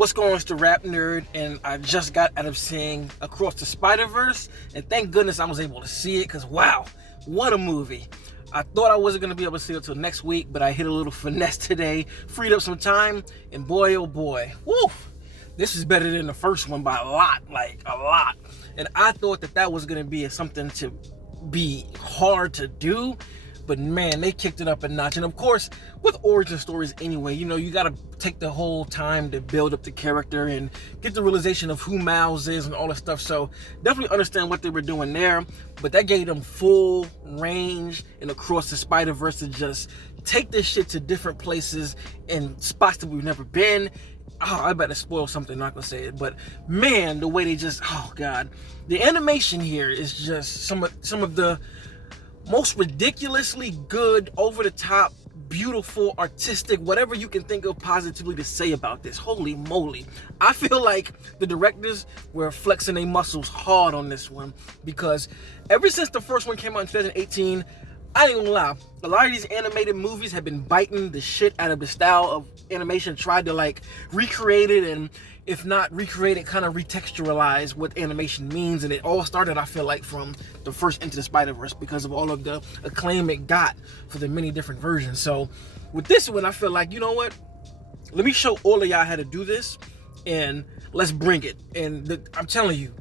What's going on, it's the RapNerd, and I just got out of seeing Across the Spiderverse, and thank goodness I was able to see it, because wow, what a movie. I thought I wasn't going to be able to see it until next week, but I hit a little finesse today, freed up some time, and boy oh boy, woo, this is better than the first one by a lot, like a lot. And I thought that was going to be something to be hard to do, but man, they kicked it up a notch. And of course, with origin stories anyway, you got to take the whole time to build up the character and get the realization of who Miles is and all that stuff. So definitely understand what they were doing there, but that gave them full range and Across the Spider-Verse to just take this shit to different places and spots that we've never been. Oh, I better spoil something, not gonna say it, but man, the way they just, oh god, the animation here is just some of the most ridiculously good, over the top, beautiful, artistic, whatever you can think of positively to say about this. Holy moly. I feel like the directors were flexing their muscles hard on this one, because ever since the first one came out in 2018, I ain't gonna lie, a lot of these animated movies have been biting the shit out of the style of animation, tried to like recreate it, and if not recreate it, kind of retexturalize what animation means. And it all started, I feel like, from the first Into the Spider-Verse, because of all of the acclaim it got for the many different versions. So with this one, I feel like, you know what, let me show all of y'all how to do this, and let's bring it. And I'm telling you,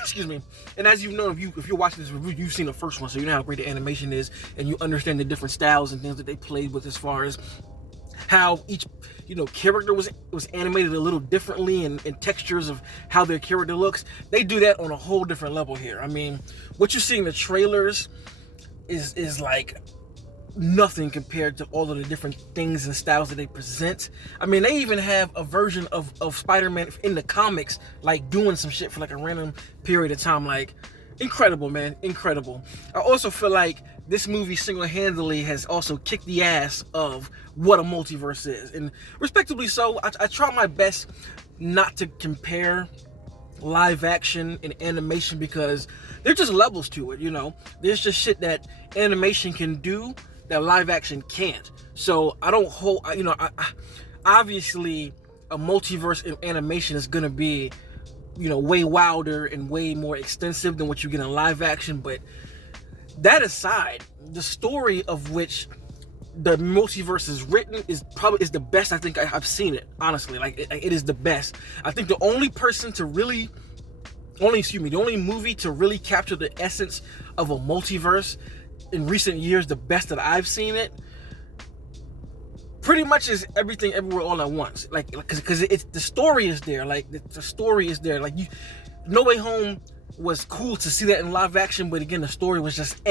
excuse me, and as you know, if you're watching this review, you've seen the first one, so you know how great the animation is, and you understand the different styles and things that they played with, as far as how each character was animated a little differently, and textures of how their character looks. They do that on a whole different level here. I mean, what you see in the trailers is like nothing compared to all of the different things and styles that they present. I mean, they even have a version of Spider-Man in the comics, like doing some shit for like a random period of time. Like, incredible, man, incredible. I also feel like this movie single-handedly has also kicked the ass of what a multiverse is, and respectably so. I try my best not to compare live action and animation, because there's just levels to it. There's just shit that animation can do that live action can't. So I don't hold, obviously a multiverse in animation is gonna be, way wilder and way more extensive than what you get in live action. But that aside, the story of which the multiverse is written is the best I think I've seen it, honestly. Like, it is the best. I think the only movie to really capture the essence of a multiverse in recent years, the best that I've seen it, pretty much is Everything Everywhere All at Once. Like, because the story is there. Like, the story is there. Like, No Way Home was cool to see that in live action, but again, the story was just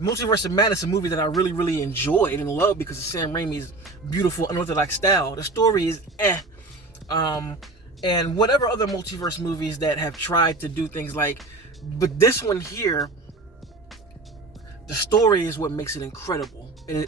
Multiverse of Madness, a movie that I really, really enjoyed and loved because of Sam Raimi's beautiful, unorthodox style. The story is and whatever other multiverse movies that have tried to do things like, but this one here, the story is what makes it incredible, and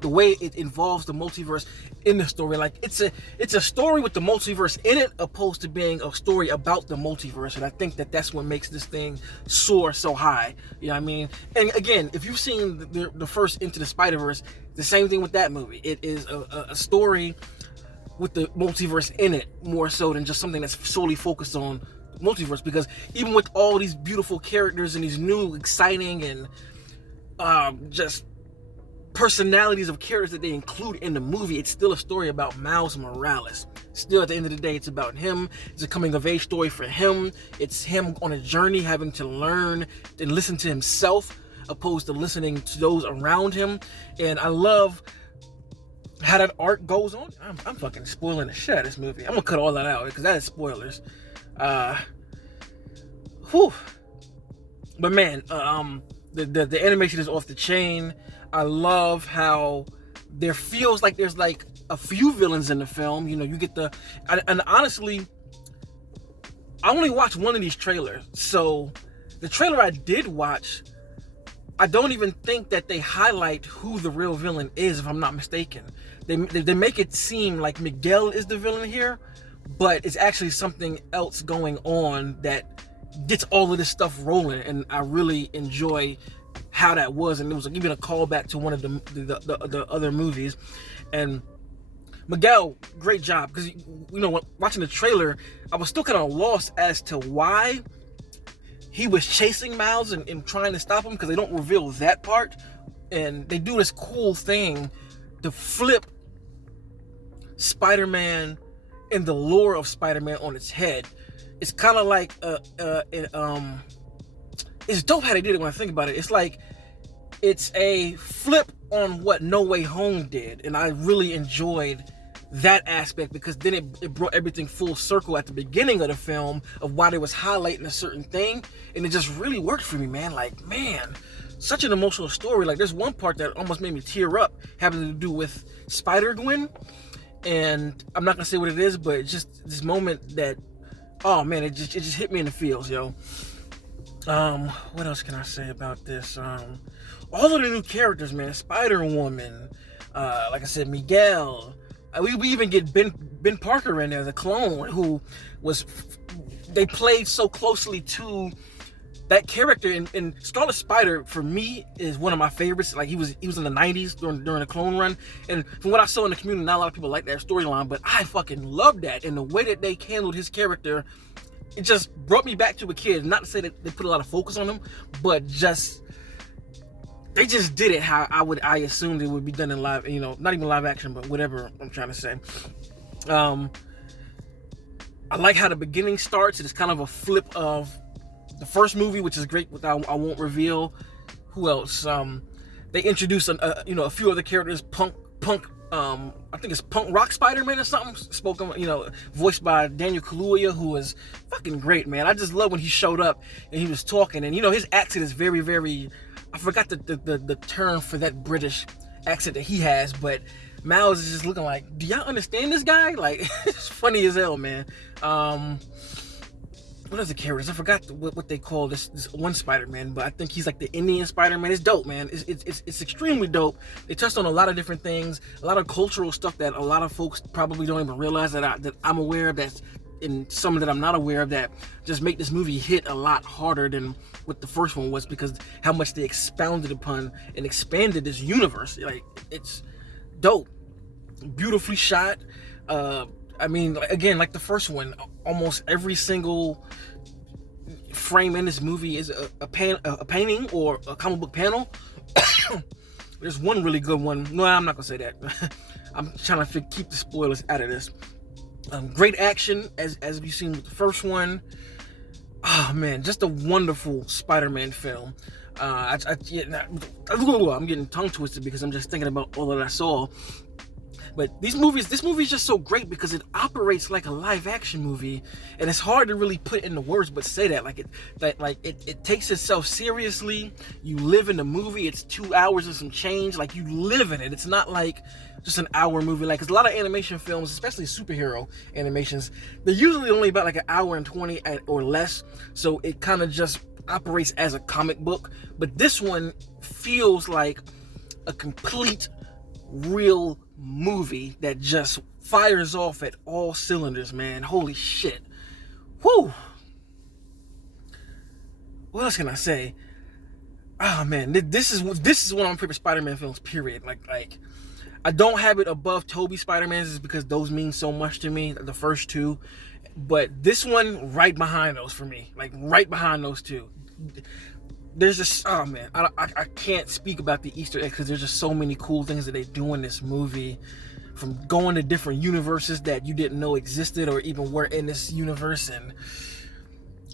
the way it involves the multiverse in the story. Like, it's a story with the multiverse in it, opposed to being a story about the multiverse. And I think that's what makes this thing soar so high. You know what I mean? And again, if you've seen the first Into the Spider-Verse, the same thing with that movie. It is a story with the multiverse in it, more so than just something that's solely focused on multiverse. Because even with all these beautiful characters and these new, exciting, and just personalities of characters that they include in the movie, it's still a story about Miles Morales. Still, at the end of the day, it's about him. It's a coming of age story for him. It's him on a journey, having to learn and listen to himself, opposed to listening to those around him. And I love how that arc goes on. I'm fucking spoiling the shit out of this movie. I'm gonna cut all that out, because that is spoilers. But man, the animation is off the chain. I love how there feels like there's like a few villains in the film. You get and honestly, I only watched one of these trailers. So the trailer I did watch, I don't even think that they highlight who the real villain is, if I'm not mistaken. They make it seem like Miguel is the villain here, but it's actually something else going on that gets all of this stuff rolling. And I really enjoy how that was, and it was even a callback to one of the other movies. And Miguel, great job, because watching the trailer, I was still kind of lost as to why he was chasing Miles and trying to stop him, because they don't reveal that part, and they do this cool thing to flip Spider-Man and the lore of Spider-Man on its head. It's kind of like it's dope how they did it when I think about it. It's like it's a flip on what No Way Home did, and I really enjoyed that aspect, because then it brought everything full circle at the beginning of the film of why they was highlighting a certain thing, and it just really worked for me, man. Like, man, such an emotional story. Like, there's one part that almost made me tear up, having to do with Spider-Gwen, and I'm not gonna say what it is, but it's just this moment that, oh man, it just hit me in the feels, yo. What else can I say about this? All of the new characters, man. Spider-Woman, like I said, Miguel. We even get Ben Parker in there, the clone, who they played so closely to that character. And Scarlet Spider, for me, is one of my favorites. Like, he was in the 90s during the Clone Run, and from what I saw in the community, not a lot of people like that storyline, but I fucking loved that. And the way that they handled his character, it just brought me back to a kid. Not to say that they put a lot of focus on him, but they just did it how I assumed it would be done in live, not even live action, but whatever I'm trying to say. I like how the beginning starts. It's kind of a flip of the first movie, which is great. I won't reveal who else. They introduce a few other characters. Punk. I think it's Punk Rock Spider-Man or something. Spoken, voiced by Daniel Kaluuya, who is fucking great, man. I just love when he showed up and he was talking, and his accent is very, very. I forgot the term for that British accent that he has, but Miles is just looking like, do y'all understand this guy? Like, it's funny as hell, man. What are the characters? I forgot what they call this one Spider-Man, but I think he's like the Indian Spider-Man. It's dope, man. It's extremely dope. They touched on a lot of different things, a lot of cultural stuff that a lot of folks probably don't even realize that I'm aware of, that's and some that I'm not aware of, that just make this movie hit a lot harder than what the first one was, because how much they expounded upon and expanded this universe. Like, it's dope, beautifully shot. Again, like the first one, almost every single frame in this movie is a painting or a comic book panel. There's one really good one. No, I'm not gonna say that. I'm trying to keep the spoilers out of this. Great action, as we've seen with the first one. Oh man, just a wonderful Spider-Man film. I'm getting tongue twisted because I'm just thinking about all that I saw. But this movie is just so great because it operates like a live action movie, and it's hard to really put into words but say that. It takes itself seriously. You live in the movie. It's 2 hours and some change. Like, you live in it. It's not like just an hour movie. Like, 'cause a lot of animation films, especially superhero animations, they're usually only about like an hour and 20 or less. So it kind of just operates as a comic book. But this one feels like a complete, real movie that just fires off at all cylinders, man. Holy shit. Whew. What else can I say? Oh man, this is one of my favorite Spider-Man films, period. Like I don't have it above Tobey Spider-Man's because those mean so much to me, the first two. But this one right behind those for me. Like, right behind those two. There's just, oh man, I can't speak about the Easter eggs because there's just so many cool things that they do in this movie, from going to different universes that you didn't know existed or even were in this universe, and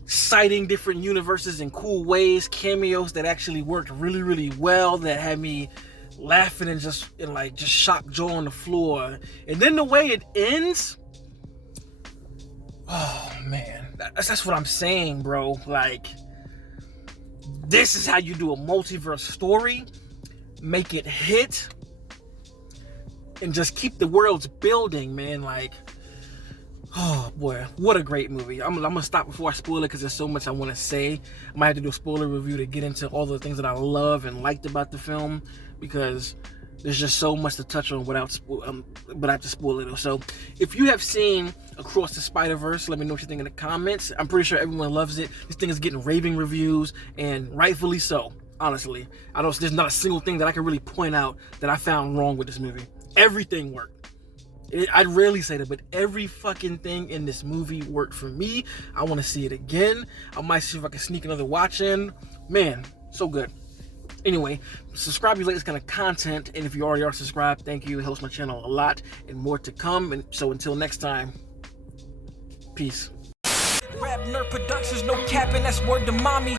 citing different universes in cool ways, cameos that actually worked really, really well, that had me laughing and just shock jaw on the floor. And then the way it ends, oh man, that's what I'm saying, bro. Like, this is how you do a multiverse story, make it hit, and just keep the worlds building, man. Like, oh boy, what a great movie. I'm gonna stop before I spoil it because there's so much I want to say. I might have to do a spoiler review to get into all the things that I love and liked about the film, because there's just so much to touch on without to spoil it. So if you have seen Across the Spiderverse, let me know what you think in the comments. I'm pretty sure everyone loves it. This thing is getting raving reviews, and rightfully so. Honestly, there's not a single thing that I can really point out that I found wrong with this movie. Everything worked. I rarely say that, but every fucking thing in this movie worked for me. I want to see it again. I might see if I can sneak another watch in. Man, so good. Anyway, subscribe if you like this kind of content, and if you already are subscribed, thank you. It helps my channel a lot, and more to come. And so until next time, peace. RapNerd Productions, no capping, that's word to mommy.